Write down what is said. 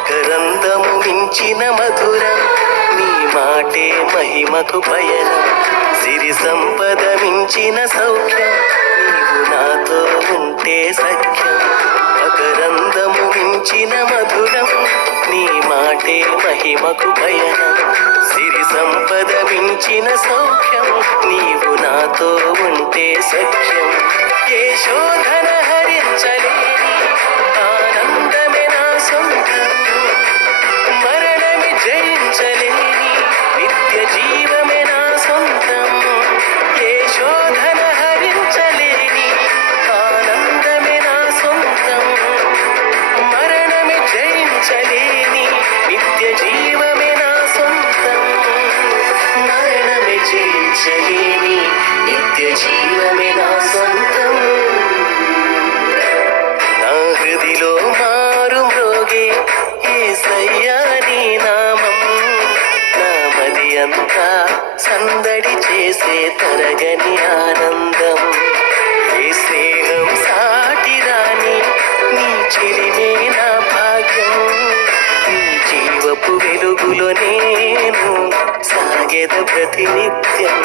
మకరందము మించిన మధురం నీ మాటే మహిమకు పయనం సిరి సంపద మించిన సౌఖ్యం నీవు నాతో ఉంటే సఖ్యం మకరందము మించిన మధురం నీ మాటే మహిమకు పయనం సిరి సంపద మించిన సౌఖ్యం నీవు నాతో ఉంటే సఖ్యం ఏ శోధన హరించలేని ఆనందమే నా సొంతం మరణమే జయించలేని నిత్య జీవమే నా సొంతం ఏ శోధన హరించలేని ఆనందమే నా సొంతం మరణమే జయించలేని నిత్య జీవమే నా సొంతం మరణమే జయించలేని నిత్య జీవమే నా సొంతం నా హృదిలో మారు మ్రోగే యేసయ్యా నీ నామం నా మది అంతా సందడి చేసే తరగని ఆనందం ఏ స్నేహం సాటి రాని నీ చెలిమే నా భాగ్యం నీ జీవపు వెలుగులో నేను సాగెద ప్రతినిత్యం